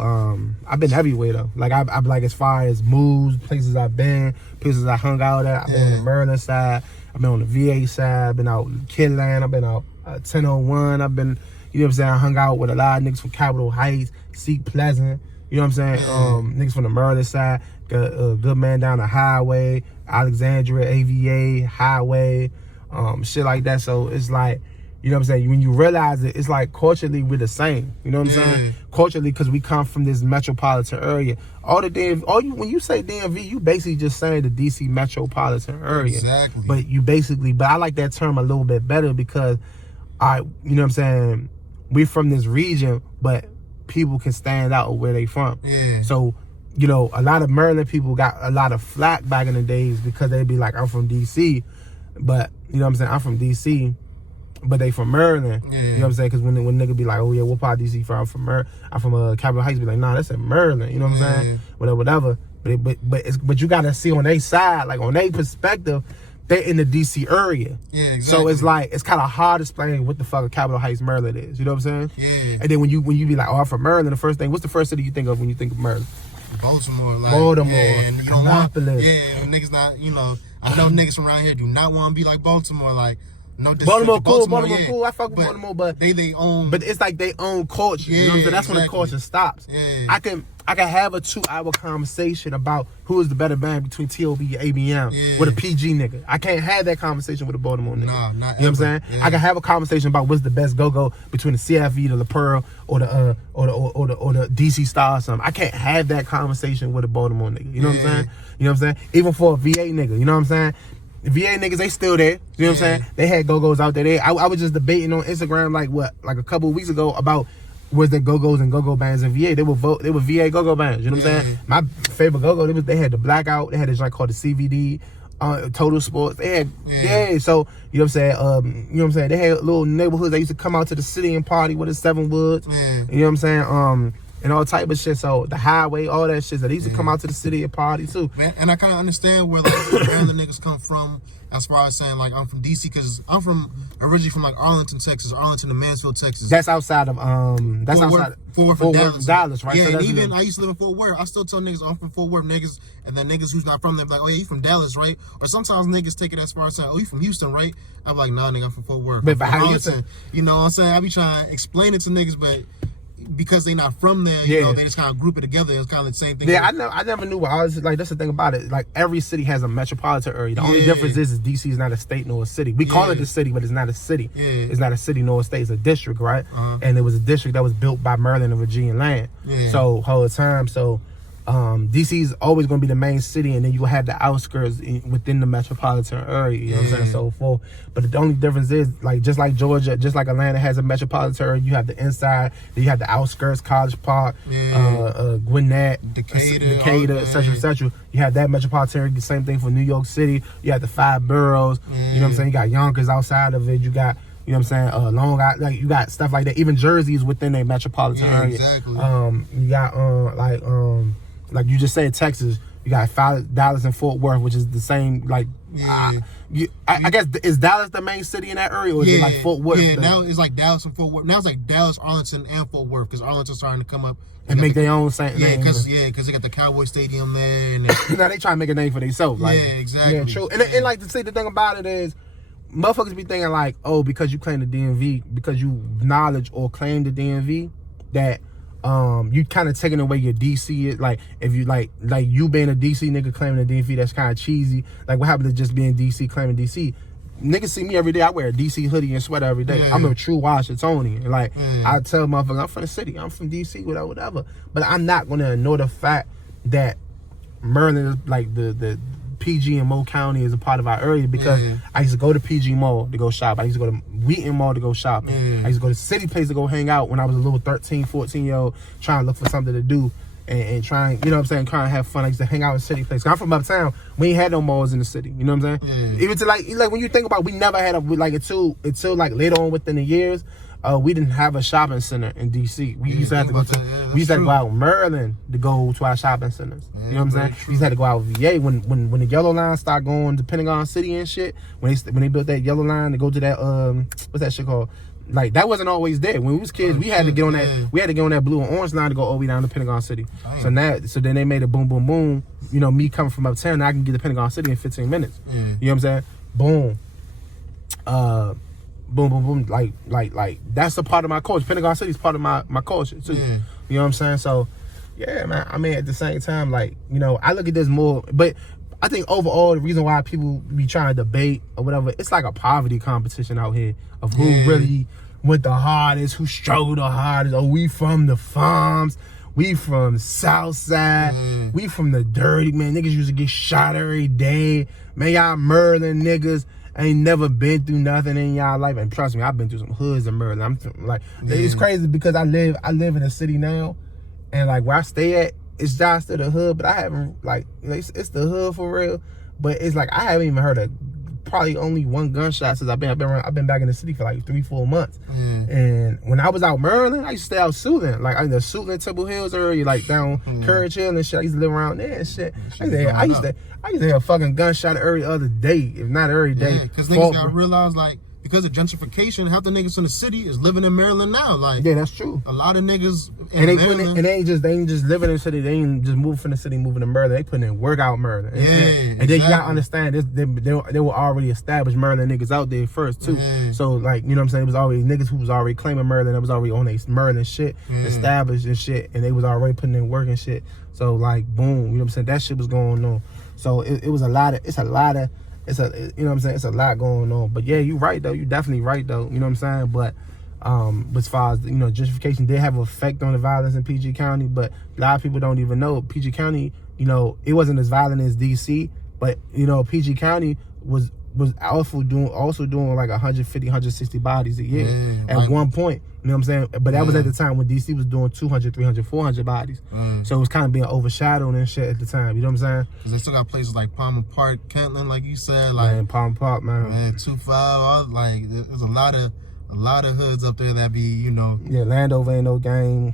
I've been everywhere though. Like I've like, as far as moves, places I've been, places I hung out at. I've been on the Maryland side. I've been on the VA side. I've been out in Kidland. I've been out 1001. I've been, you know what I'm saying? I hung out with a lot of niggas from Capitol Heights, Seat Pleasant. You know what I'm saying? Niggas from the Maryland side. Good man down the highway, Alexandria, AVA, highway, shit like that. So it's like, you know what I'm saying? When you realize it, it's like culturally we're the same. You know what I'm saying? Culturally, because we come from this metropolitan area. When you say DMV, you basically just saying the DC metropolitan area. Exactly. But I like that term a little bit better because you know what I'm saying? We're from this region, but people can stand out where they from. So, you know, a lot of Maryland people got a lot of flack back in the days because they'd be like, I'm from DC, but you know what I'm saying? I'm from DC. But they from Maryland, you know what I'm saying? Because when nigga be like, oh yeah, what part of DC from? I'm from Capitol Heights. Be like, nah, that's in Maryland. You know what I'm saying? Whatever. But you gotta see on their side, like on their perspective, they in the DC area. Exactly. So it's like it's kind of hard to explain what the fuck Capitol Heights, Maryland is. You know what I'm saying? And then when you be like, oh, I'm from Maryland, the first thing, what's the first city you think of when you think of Maryland? Baltimore, and you don't want, niggas not, you know, I know niggas from around here do not want to be like Baltimore, like. No, Baltimore cool. I fuck with Baltimore, but they own. But it's like they own culture. You know what I'm saying? That's when the culture stops. I can have a 2-hour conversation about who is the better band between T.O.B. and ABM with a PG nigga. I can't have that conversation with a Baltimore nigga. Nah, not you know what I'm saying? I can have a conversation about what's the best GoGo between the CFE, the La Pearl, or the DC Star or something. I can't have that conversation with a Baltimore nigga. You know what I'm saying? You know what I'm saying? Even for a VA nigga. You know what I'm saying? VA niggas, they still there. You know what I'm saying? They had Go-Go's out there. I was just debating on Instagram like a couple of weeks ago about was there Go-Go's and Go-Go bands in VA. They were VA Go-Go bands. You know what I'm saying? My favorite Go-Go, they had the Blackout. They had this joint called the CVD, Total Sports. They had so you know what I'm saying? You know what I'm saying? They had little neighborhoods. They used to come out to the city and party with the Seven Woods. You know what I'm saying? And all type of shit. So the highway, all that shit. So they used to come out to the city and party too. Man, and I kind of understand where the Maryland niggas come from as far as saying like I'm from DC because I'm originally from like Arlington, Texas, Arlington to Mansfield, Texas. That's outside of Fort Worth, Dallas, right? Yeah, so and even I used to live in Fort Worth. I still tell niggas I'm from Fort Worth, niggas, and then niggas who's not from there be like, oh yeah, you from Dallas, right? Or sometimes niggas take it as far as saying, oh, you from Houston, right? I'm like, nah, nigga, I'm from Fort Worth. But how you say? You know what I'm saying? I be trying to explain it to niggas, but because they not from there, you know, they just kind of group it together. It's kind of the same thing. Yeah, I never knew. I was like, that's the thing about it. Like every city has a metropolitan area. The only difference is DC is not a state nor a city. We call it a city, but it's not a city. It's not a city nor a state. It's a district, right? And it was a district that was built by Maryland and Virginia land. So whole time, DC is always going to be the main city, and then you have the outskirts within the metropolitan area. You know what I'm saying? So forth. But the only difference is, like, just like Georgia, just like Atlanta has a metropolitan area, you have the inside, then you have the outskirts, College Park, Gwinnett, Decatur, etc., etc. You have that metropolitan area. The same thing for New York City. You have the 5 boroughs. You know what I'm saying? You got Yonkers outside of it. You got, you know what I'm saying, Long Island, like you got stuff like that. Even Jersey is within a metropolitan area. Exactly. You got like you just said, Texas, you got Dallas and Fort Worth, which is the same, like, I guess, is Dallas the main city in that area, or is it like Fort Worth? Yeah, now it's like Dallas and Fort Worth. Now it's like Dallas, Arlington, and Fort Worth, because Arlington's starting to come up. And make their own name. Because they got the Cowboy Stadium there. And you know, they try to make a name for themselves. Like, yeah, exactly. Yeah, true. And like to say, the thing about it is, motherfuckers be thinking like, oh, because you claim the DMV, because you knowledge or claim the DMV, that you kind of taking away your DC. Like, if you like you being a DC nigga claiming the DMV, that's kind of cheesy. Like, what happened to just being DC claiming DC? Niggas see me every day. I wear a DC hoodie and sweater every day. I'm a true Washingtonian. Like, I tell motherfuckers, I'm from the city. I'm from DC, whatever. But I'm not going to ignore the fact that Maryland is like the PG and Mo County is a part of our area, because I used to go to PG Mall to go shop. I used to go to Wheaton Mall to go shopping. I used to go to City Place to go hang out when I was a little 13, 14-year-old, trying to look for something to do. And trying, you know what I'm saying, trying to have fun. I used to hang out in City Place. I'm from uptown. We ain't had no malls in the city. You know what I'm saying? Even to like when you think about, we never had until like later on within the years, we didn't have a shopping center in DC. We used to have to go to, we used to have to go out in Maryland to go to our shopping centers. You know what I'm saying? We used to have to go out with VA when the yellow line started going to Pentagon City and shit. When they built that yellow line to go to that what's that shit called? Like, that wasn't always there. When we was kids, we had to get on that. We had to get on that blue and orange line to go all the way down to Pentagon City. So then they made a boom, boom, boom. You know, me coming from uptown, I can get to Pentagon City in 15 minutes. You know what I'm saying? Boom. Boom, boom, boom. Like that's a part of my culture. Pentagon City is part of my culture too. You know what I'm saying? So, yeah, man. I mean, at the same time, like, you know, I look at this more, but I think overall the reason why people be trying to debate or whatever, it's like a poverty competition out here of who really went the hardest, who struggled the hardest. Oh, we from the farms, we from South Side, we from the dirty, man. Niggas used to get shot every day. Man, y'all Maryland niggas ain't never been through nothing in y'all life. And trust me, I've been through some hoods in Maryland. It's crazy because I live in a city now, and like where I stay at, it's just still the hood, but I haven't, like, it's the hood for real, but it's like I haven't even heard probably only one gunshot since I've been back in the city for like 3-4 months. And when I was out Maryland, I used to stay out Suitland, like in the Suitland, Temple Hills area, like down Courage Hill and shit. I used to live around there and shit. I used to hear a fucking gunshot every other day, if not every day. Yeah, because niggas gotta realize, like, because of gentrification, half the niggas in the city is living in Maryland now. Like, yeah, that's true. A lot of niggas in and Maryland. They ain't just living in the city. They ain't just moving from the city, moving to Maryland. They putting in work out Maryland. And then you gotta understand, they were already established Maryland niggas out there first too. So, like, you know what I'm saying, it was already niggas who was already claiming Maryland. That was already on their Maryland shit, established and shit, and they was already putting in work and shit. So, like, boom, you know what I'm saying, that shit was going on. So it was you know what I'm saying, it's a lot going on. But yeah, you right though, you definitely right though, you know what I'm saying. But as far as, you know, gentrification did have an effect on the violence in PG County, but a lot of people don't even know PG County, you know, it wasn't as violent as DC, but, you know, PG County was also doing like 150, 160 bodies a year at one point. You know what I'm saying? But that was at the time when DC was doing 200, 300, 400 bodies. So it was kind of being overshadowed and shit at the time. You know what I'm saying? Because they still got places like Palmer Park, Kentland, like you said. Like, man, Palmer Park, man. 2-5, like, there's a lot of hoods up there that be, you know. Yeah, Landover ain't no game.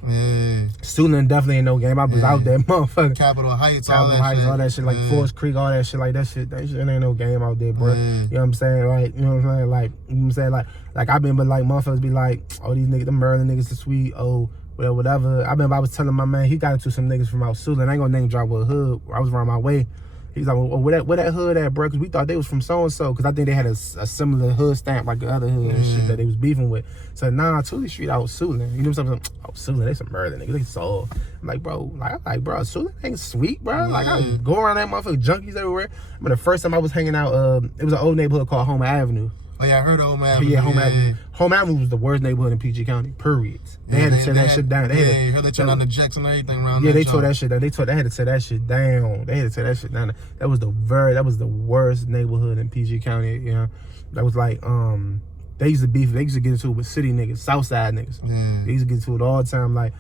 Suitland definitely ain't no game. I was out there, motherfucker. Capitol Heights, all that shit. Like Forest Creek, all that shit, like that shit ain't no game out there, bro. You know what I'm saying? Like, you know what I'm saying? Like, you know what I'm saying? Like I've been, but like motherfuckers be like, oh, these niggas, the Maryland niggas are sweet, oh, whatever. I was telling my man, he got into some niggas from out Suitland. I ain't gonna name drop what hood. I was around my way. He's like, well, where that hood at, bro? Because we thought they was from so-and-so. Because I think they had a similar hood stamp like the other hood and shit that they was beefing with. So, nah, Tully Street out Suitland. You know what I'm saying? Oh, Suitland, they some murder niggas. They soul. I'm like, bro, Suitland ain't sweet, bro. Like, I go around that motherfucker, junkies everywhere. I mean, the first time I was hanging out, it was an old neighborhood called Homer Avenue. Oh, yeah, I heard of Home Avenue. Yeah, Home Avenue. Home Avenue was the worst neighborhood in PG County, period. They had to tear that shit down. They heard they turned down the jacks and everything around. Yeah, they tore that shit down. They had to tear that shit down. They had to tear that shit down. That was the worst neighborhood in PG County. You know, that was like they used to beef. They used to get into it with city niggas, South Side niggas. They used to get into it all the time. Like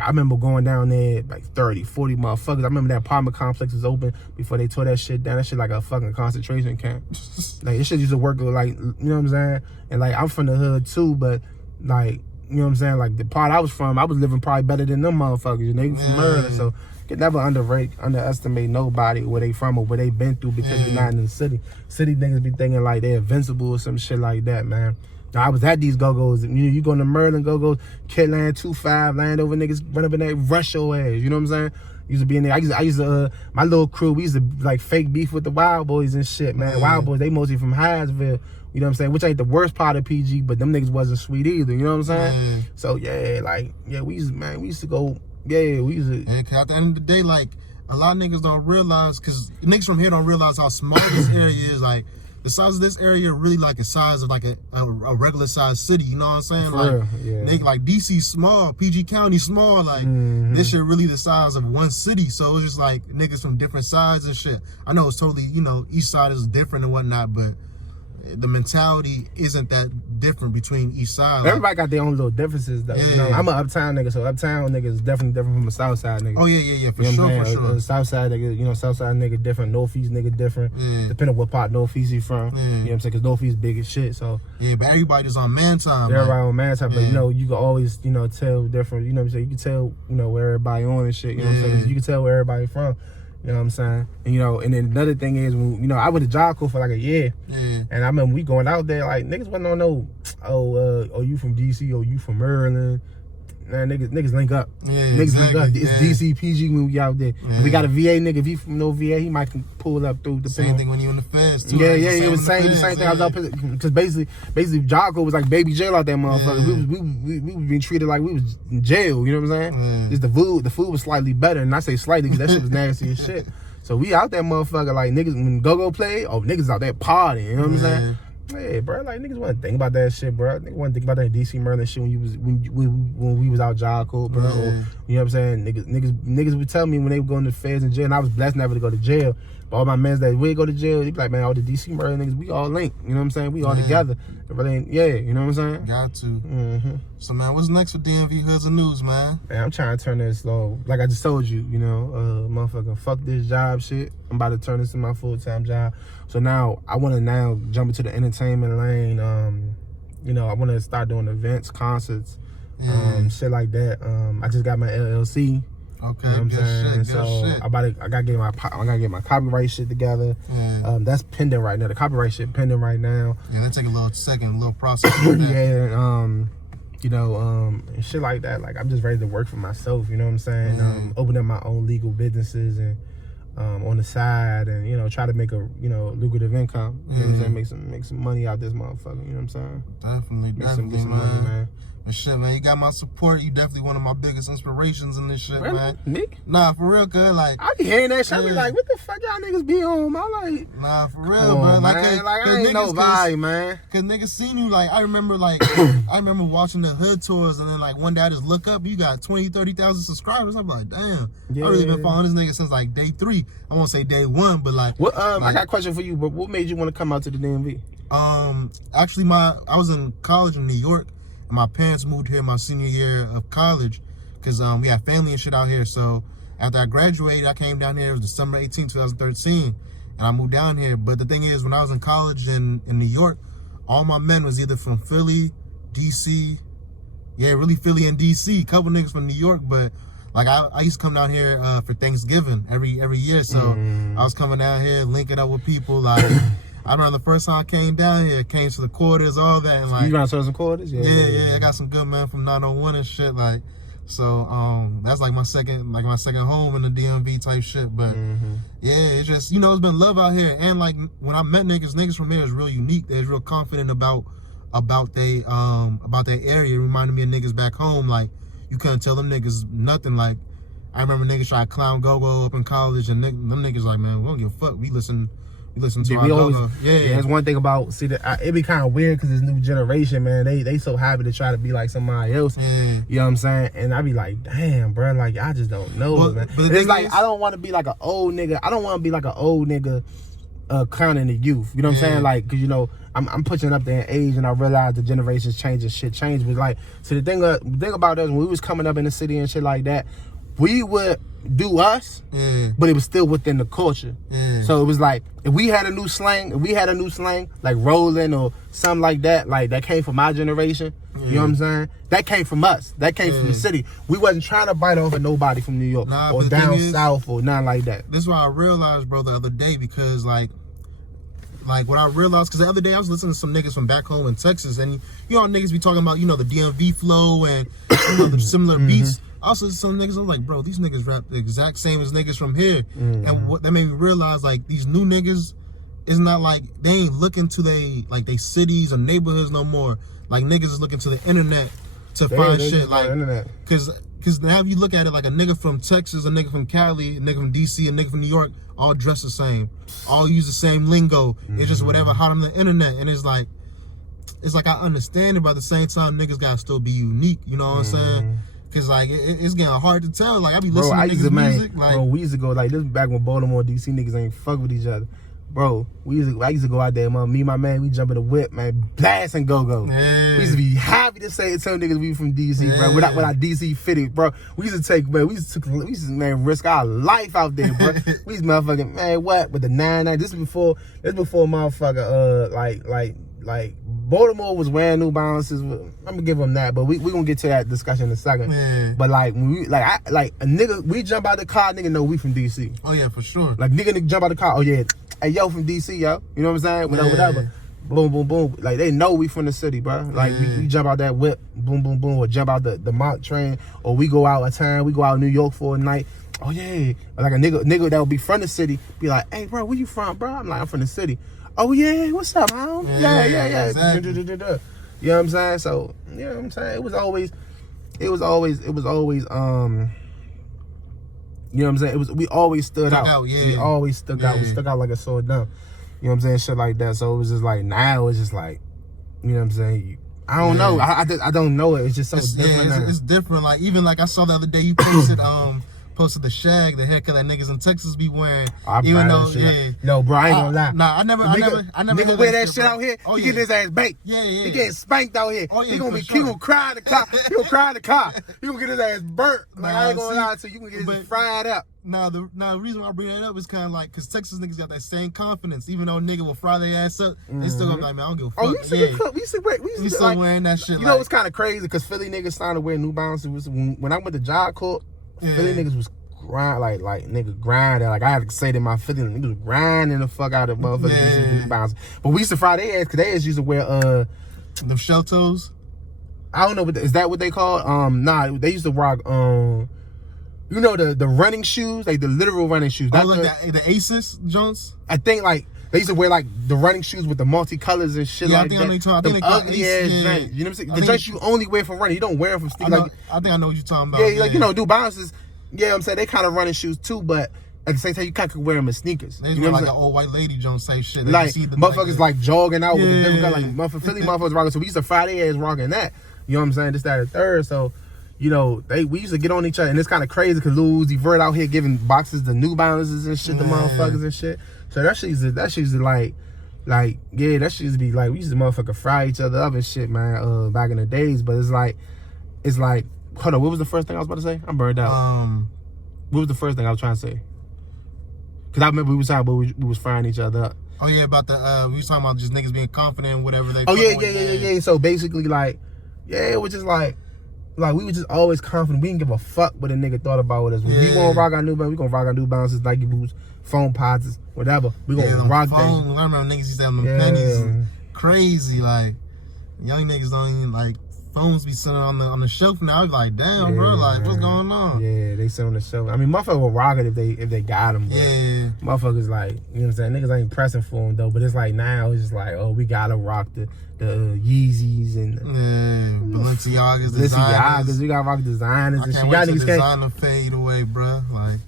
I remember going down there like 30, 40 motherfuckers. I remember that apartment complex was open before they tore that shit down. That shit like a fucking concentration camp. Like this shit used to work with, like, you know what I'm saying? And like I'm from the hood too, but like, you know what I'm saying? Like the part I was from, I was living probably better than them motherfuckers. And they from Maryland, so you can never underestimate nobody where they from or where they been through because you're not in the city. City niggas be thinking like they're invincible or some shit like that, man. Now, I was at these GoGos. You go to Maryland GoGos, Kentland, 2-5, Landover niggas run up in there, rush your ass. You know what I'm saying? Used to be in there. I used to my little crew, we used to like fake beef with the Wild Boys and shit, man. Wild Boys, they mostly from Hyattsville, you know what I'm saying? Which ain't the worst part of PG, but them niggas wasn't sweet either, you know what I'm saying? So yeah, like, yeah, we used to go, yeah, we used to. Yeah, cause at the end of the day, like, a lot of niggas don't realize, cause niggas from here don't realize how small this area is. Like, the size of this area really like the size of like a regular size city, you know what I'm saying? For like, real, yeah. Nigga, like DC small, PG County small, like this shit really the size of one city. So it's just like niggas from different sides and shit. I know it's totally, you know, east side is different and whatnot, but the mentality isn't that different between each side. Everybody got their own little differences though. You know, I'm an uptown nigga, so uptown nigga is definitely different from a south side nigga. Oh yeah, for you know sure, for sure. The south side nigga, you know, south side nigga different, northeast nigga different. Depending on what part northeast you from. You know what I'm saying? Cause northeast big as shit. So yeah, but everybody's on man time. Everybody on man time, but you know, you can always, you know, tell different, you know what I'm saying? You can tell, you know, where everybody on and shit, you know what I'm saying? 'Cause you can tell where everybody from. You know what I'm saying? And, you know, and then another thing is, when, you know, I went to job school for like a year. And I remember we going out there, like, niggas wasn't on no, oh, you from DC, or you from Maryland. Man, niggas link up. Niggas link up. It's DC, PG when we out there. If we got a VA nigga, if he from no VA, he might can pull up through the same thing when you in the feds too. Yeah, it was the same thing. I was up because basically Jocko was like baby jail out there, motherfucker. We was being treated like we was in jail. You know what I'm saying? Just the food was slightly better, and I say slightly because that shit was nasty as shit. So we out there, motherfucker, like niggas when GoGo play, niggas out there partying. You know what I'm saying? Hey, bro, like niggas wasn't think about that shit, bro. Niggas wasn't think about that DC Maryland shit when we was out Jocko, bro. Or, you know what I'm saying? Niggas would tell me when they were going to feds in jail, and I was blessed never to go to jail. But all my mans that would go to jail, they be like, man, all the DC Maryland niggas, we all linked. You know what I'm saying? We all together. It really ain't, you know what I'm saying? Got to. So man, what's next for DMV Hoodz and Newz, man? Man, I'm trying to turn this slow. Like I just told you, you know, motherfucker, fuck this job shit. I'm about to turn this to my full-time job. So now I want to jump into the entertainment lane. You know, I want to start doing events, concerts, shit like that. I just got my LLC. Okay, you know good shit. So I gotta get my copyright shit together. That's pending right now. The copyright shit pending right now. Yeah, that take a little process. You know, and shit like that. Like I'm just ready to work for myself. You know what I'm saying? Open up my own legal businesses and on the side, and you know, try to make a lucrative income. You know what I'm saying? Make some money out this motherfucker. You know what I'm saying? Definitely, get some money, man. But shit, man, you got my support. You definitely one of my biggest inspirations in this shit, really? Man. Nick? Nah, for real, cuz, like... I be hearing that shit, I be like, what the fuck y'all niggas be on? I like... Nah, for real, bro. Like, I ain't no vibe, man. Cause niggas seen you, like, I remember watching the hood tours, and then, like, one day I just look up, you got 20, 30,000 subscribers. I'm like, damn. I really been following this nigga since, like, day 3. I won't say day 1, but, like... What, I got a question for you, but what made you want to come out to the DMV? Actually, I was in college in New York. My parents moved here my senior year of college because we had family and shit out here. So after I graduated, I came down here. It was December 18, 2013, and I moved down here. But the thing is, when I was in college in New York, all my men was either from Philly, DC, really Philly and DC. A couple niggas from New York, but like I used to come down here for Thanksgiving every year. So I was coming down here, linking up with people like. I remember the first time I came down here, came to the quarters, all that, and like you got some quarters, yeah. I got some good men from 901 and shit, like so. That's like my second home in the DMV type shit. But yeah, it's just it's been love out here, and like when I met niggas from here is real unique. They're real confident about their area. It reminded me of niggas back home. Like you couldn't tell them niggas nothing. Like I remember niggas try to clown GoGo up in college, and them niggas like, man, we don't give a fuck. We listen to our GoGo. Yeah, that's one thing about it be kind of weird because this new generation, man, they so happy to try to be like somebody else. You know what I'm saying? And I be like, damn, bro, like I just don't know, man. But it's like I don't want to be like an old nigga. I don't want to be like an old nigga clowning the youth. You know what I'm saying? Like, cause I'm pushing up there in age, and I realize the generations change and shit change. But like, so the thing about us when we was coming up in the city and shit like that, we would do us, but it was still within the culture. So it was like if we had a new slang like rolling or something like that came from my generation. You know what I'm saying? That came from us. That came from the city. We wasn't trying to bite over nobody from New York or down south or nothing like that. This is what I realized, bro, the other day, because like what I realized, because the other day I was listening to some niggas from back home in Texas, and niggas be talking about the DMV flow and the similar beats. Also, some niggas, I was like, bro, these niggas rap the exact same as niggas from here. And what that made me realize, like, these new niggas, it's not like they ain't looking to they cities or neighborhoods no more. Like, niggas is looking to the internet to find shit. Like, cause now if you look at it, like a nigga from Texas, a nigga from Cali, a nigga from DC, a nigga from New York, all dress the same, all use the same lingo. It's just whatever hot on the internet, and it's like I understand it, but at the same time, niggas gotta still be unique. You know what I'm saying? Cause like it's getting hard to tell. Like I be listening to niggas' music. Like, bro, we used to go like this back when Baltimore, DC niggas ain't fuck with each other. Bro, I used to go out there, me and my man, we jump in the whip, man, blasting GoGo. Yeah. We used to be happy to say tell niggas we from DC, bro. With our DC fitted, bro. We used to man, risk our life out there, bro. We used to motherfucking, man, what? With the 9-9, this before motherfucker, like Baltimore was wearing New Balances. I'm gonna give them that, but we gonna get to that discussion in a second. Yeah. But like when we like a nigga, we jump out the car, nigga know we from DC. Oh yeah, for sure. Like nigga jump out the car, oh yeah, hey yo from DC, yo. You know what I'm saying? Whatever. Boom, boom, boom. Like they know we from the city, bro. Like we jump out that whip, boom, boom, boom, or jump out the mock train, or we go out of town, we go out New York for a night. Oh yeah, like a nigga that would be from the city, be like, hey bro, where you from, bro? I'm like, I'm from the city. Oh yeah, what's up, man? Yeah. Exactly. You know what I'm saying? So, you know what I'm saying? It was always you know what I'm saying? We always stood out. We always stuck out. We stuck out like a sore thumb. You know what I'm saying? Shit like that. So it was just like, now it's just like, you know what I'm saying? I don't know. I don't know it. It's just so different now. It's different. Like, even like I saw the other day you posted the shag, the haircut that niggas in Texas be wearing. Even though, no, bro, I ain't gonna lie. Nah, I never. Nigga wear that shit out here. He getting his ass baked. Yeah. He getting spanked out here. Oh, yeah, he gonna cry in the car. He gonna cry in the car. He gonna get his ass burnt. Like, I ain't gonna lie to you. You gonna get his fried up. Now the reason why I bring that up is kind of like, cause Texas niggas got that same confidence. Even though a nigga will fry their ass up, they still gonna be like, man, I don't give a fuck. Oh, we used to wearing that shit. You know, it's kind of crazy because Philly niggas started wearing New Balances. When I went to Job Corps, Philly niggas was grind like nigga grinding. Like I had to say that my Philly niggas was grinding the fuck out of motherfuckers. New Balances. But we used to fry their ass because they used to wear the shell toes. I don't know, is that what they call? Nah, they used to rock you know the running shoes, like the literal running shoes. Oh, like the Asus Jones. I think like they used to wear like the running shoes with the multicolors and shit like that. I think ugly ass joints. You know what I'm saying? The joints you only wear for running. You don't wear them for sneakers. I think I know what you're talking about. Yeah, like you know, New Balances. Yeah, I'm saying they kind of running shoes too, but at the same time you kind of could wear them as sneakers. They wear like an old white lady Jones type shit. Like motherfuckers like jogging out with the different like Philly motherfuckers rocking. So we used to fry their ass rocking that. You know what I'm saying? This, that, and third. So, you know, we used to get on each other, and it's kind of crazy because Lil Uzi Vert out here giving boxes to New Balances and shit to motherfuckers and shit. So that shit used to that shit used to be like we used to motherfucker fry each other up and shit, man. Back in the days, but it's like, hold on, what was the first thing I was about to say? I'm burned out. What was the first thing I was trying to say? Because I remember we was talking about we was frying each other up. Oh yeah, about we was talking about just niggas being confident in whatever they. Oh yeah. So basically, like, it was just like we were just always confident. We didn't give a fuck what a nigga thought about us. We gonna rock our New Balances. We gonna rock our New Balances, Nike boots, phone pods, whatever. We gonna rock that. I remember niggas used to have them pennies. Crazy, like young niggas don't even like. Phones be sitting on the shelf now. I was like, damn, bro, like what's going on? Yeah, they sit on the shelf. I mean, motherfuckers will rock it if they got them. Yeah, motherfuckers like, you know what I'm saying? Niggas ain't pressing for them though. But it's like now it's just like, oh, we gotta rock the Yeezys and Balenciagas. We gotta rock designers and shit. Y'all niggas designer fade away, bro. Like.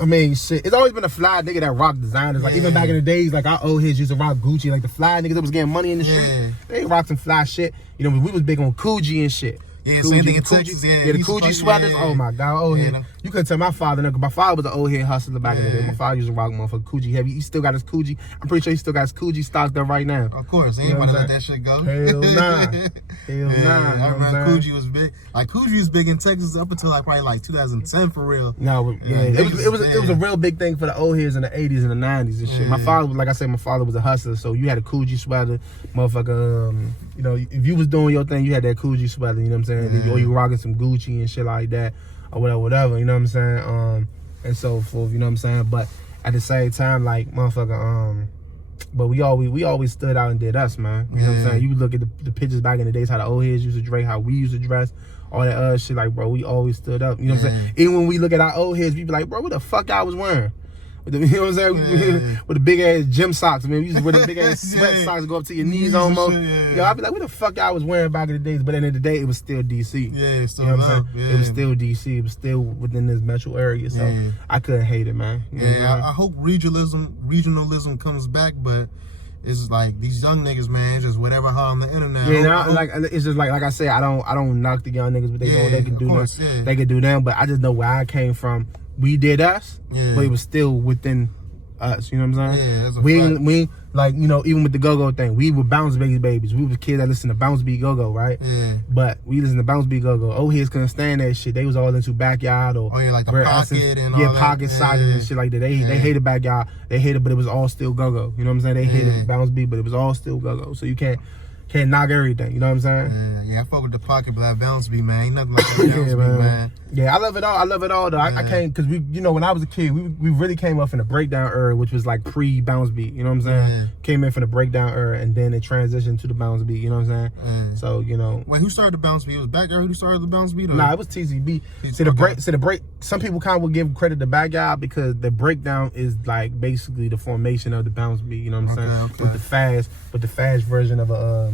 I mean, shit. It's always been a fly nigga that rock designers. Like even back in the days, like our old heads used to rock Gucci. Like the fly niggas that was getting money in the street, they rocked some fly shit. You know, we was big on Coogee and shit. Yeah, same thing in Texas. The Coogee sweaters. Oh my god, old head. You couldn't tell my father, because my father was an old head hustler back in the day. My father used to rock motherfucker Coogee heavy. He still got his Coogee. I'm pretty sure he still got his Coogee stocked up right now. Of course, anybody let that shit go. Hell nah. I remember Coogee was big. Like Coogee was big in Texas up until like probably like 2010 for real. No, it was a real big thing for the old heads in the 80s and the 90s and shit. My father, like I said, my father was a hustler, so you had a Coogee sweater, motherfucker. You know, if you was doing your thing, you had that Coogee sweater. You know what I'm saying? Or you rocking some Gucci and shit like that, or whatever. You know what I'm saying? And so forth. You know what I'm saying? But at the same time, like motherfucker, But we always stood out and did us, man. You know what I'm saying? You look at the pictures back in the days, how the old heads used to dress, how we used to dress, all that other shit. Like, bro, we always stood up. You know what I'm saying? Even when we look at our old heads, we be like, bro, what the fuck I was wearing? With the, you know what I'm saying? With the big ass gym socks, man. We used to wear the big ass sweat socks go up to your knees almost. Yo, I'd be like, what the fuck I was wearing back in the days? But at the end of the day, it was still DC. Yeah, it's still you know what I'm saying? It was still DC. It was still within this metro area. So I couldn't hate it, man. You know I hope regionalism comes back, but it's like these young niggas, man, just whatever how on the internet. Yeah, like it's just like I said, I don't knock the young niggas, but they know they can do them. They can do them, but I just know where I came from. We did us, but it was still within us. You know what I'm saying? Yeah, that's a we like, you know, even with the GoGo thing, we were bounce babies. We were kids that listened to bounce beat GoGo, right? Yeah. But we listened to bounce beat GoGo. Old heads couldn't stand that shit. They was all into backyard or like the pocket and all that. Pocket socket and shit like that. They hated backyard. They hated, but it was all still GoGo. You know what I'm saying? They hated bounce beat, but it was all still GoGo. So you can't knock everything. You know what I'm saying? Yeah, I fuck with the pocket, but that bounce beat, man, ain't nothing like the bounce beat, man. Yeah, I love it all though. I can't, because we, you know, when I was a kid, we really came up in the breakdown era, which was like pre-bounce beat, you know what I'm saying? Came in from the breakdown era, and then it transitioned to the bounce beat, you know what I'm saying? So, you know. Wait, who started the bounce beat? It was Backyard who started the bounce beat? Or? Nah, it was TCB. See, the break, some people kind of will give credit to Backyard because the breakdown is like basically the formation of the bounce beat, you know what I'm saying? With the fast version of a,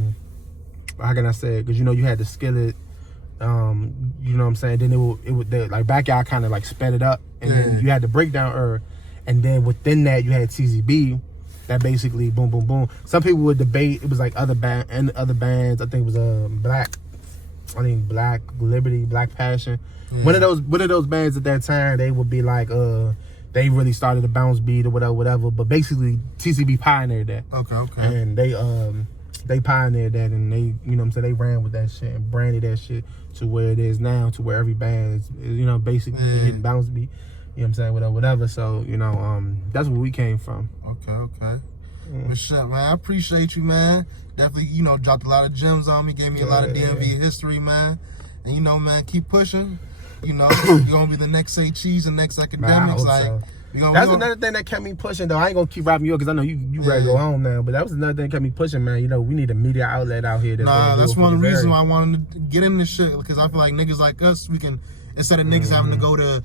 how can I say it? Because, you know, you had the skillet, you know what I'm saying? Then it would like Backyard kind of like sped it up, and then you had the breakdown era, and then within that you had TZB, that basically boom boom boom. Some people would debate it was like other bands. I think it was Black Liberty, Black Passion. One of those bands at that time, they would be like they really started the bounce beat or whatever. But basically TCB pioneered that. Okay. And they pioneered that, and they, you know what I'm saying, they ran with that shit and branded that shit to where it is now, to where every band is, you know, basically hitting bounce beat, you know what I'm saying, whatever. So, you know, that's where we came from. Okay. But shit, man, I appreciate you, man. Definitely, you know, dropped a lot of gems on me, gave me a lot of DMV history, man. And, you know, man, keep pushing. You know, you're gonna be the next Say Cheese and next Academics. Man, that's another thing that kept me pushing, though. I ain't gonna keep rapping you up because I know you ready to go home now. But that was another thing that kept me pushing, man. You know, we need a media outlet out here. That's one of the reasons why I wanted to get in this shit, because I feel like niggas like us, we can, instead of niggas having to go to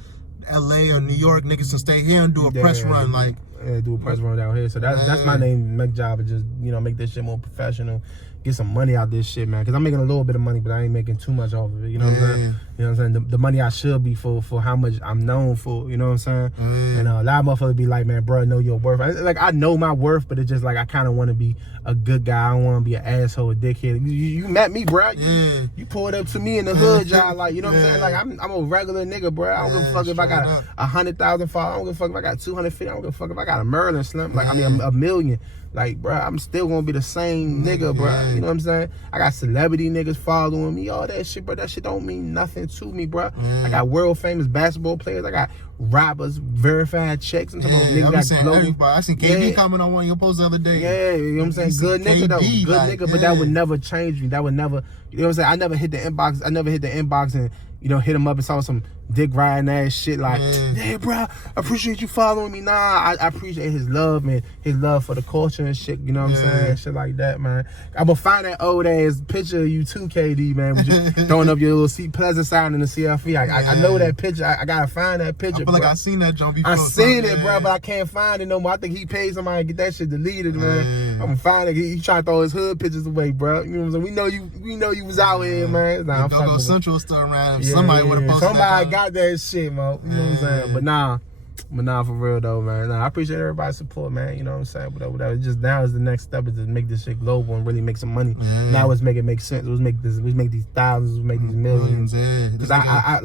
LA or New York, niggas can stay here and do a press run, like. Yeah, do a press run down here. So that's my main job, is just, you know, make this shit more professional, get some money out this shit, man. Because I'm making a little bit of money, but I ain't making too much off of it. You know what I'm saying? You know what I'm saying? The money I should be for how much I'm known for. You know what I'm saying? And a lot of motherfuckers be like, man, bro, know your worth. Like, I know my worth, but it's just like I kind of want to be a good guy. I don't want to be an asshole, a dickhead. You met me, bro. You pulled up to me in the hood, job, like, you know what I'm saying? Like, I'm a regular nigga, bro. I don't give a fuck if I got 100,000 followers. I don't give a fuck if I got 250. I don't give a fuck if I got a Merlin Slim. Like, I mean, a million. Like, bro, I'm still gonna be the same nigga, bro. You know what I'm saying? I got celebrity niggas following me, all that shit, bro. That shit don't mean nothing to me, bro. I got world famous basketball players. I got rappers, verified checks. I'm talking about niggas got global. I seen KB comment on one of your posts the other day. Yeah, you know what I'm saying? Good nigga, though. Good nigga, but that would never change me. That would never, you know what I'm saying? I never hit the inbox and, you know, hit him up and saw some dick riding ass shit like, yeah, bro, I appreciate you following me. Nah, I appreciate his love, man. His love for the culture and shit, you know what I'm saying? Shit like that, man. I'm gonna find that old ass picture of you too, KD, man, with you throwing up your little seat pleasant sign in the CFE. I know that picture. I gotta find that picture, I feel like I seen that jump before. I seen it, bro, but I can't find it no more. I think he paid somebody to get that shit deleted, man. I'm gonna find it. He trying to throw his hood pictures away, bro. You know what I'm saying? We know you was out here, man. Nah, I'm GoGo Central still around. Somebody would have posted somebody got that shit, man. You know what I'm saying? But nah, for real though, man. Nah, I appreciate everybody's support, man. You know what I'm saying? Whatever. Just now is the next step, is to make this shit global and really make some money. Now let's make it make sense. Let's make these thousands, let's make these millions. Cause I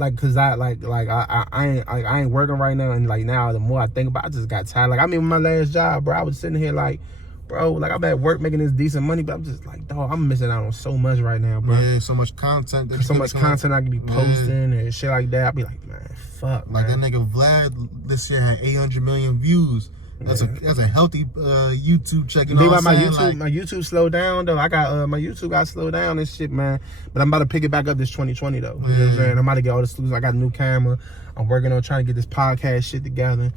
ain't working right now, and like now the more I think about it, I just got tired. Like, I mean, my last job, bro, I was sitting here like, bro, like, I'm at work making this decent money, but I'm just like, dog, I'm missing out on so much right now, bro. Yeah, so much content. So much content I could be posting and shit like that. I'll be like, man, fuck, like, man. that nigga Vlad this year had 800 million views. That's a healthy YouTube check. You know what I'm saying? My YouTube slowed down though. I got my YouTube got slowed down and shit, man. But I'm about to pick it back up this 2020 though. You know what I'm saying? I'm about to get all the solutions. I got a new camera. I'm working on trying to get this podcast shit together.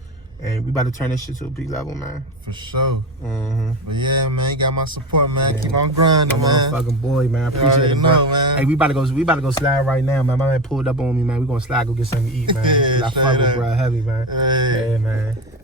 And we about to turn this shit to a peak level, man. For sure. Mm-hmm. But yeah, man, you got my support, man. Keep on grinding, man. Motherfucking boy, man. I appreciate it, bro. Man. Hey, we about to go slide right now, man. My man pulled up on me, man. We gonna slide, go get something to eat, man. Yeah, I fuck with bro heavy, man. Hey. Yeah, man.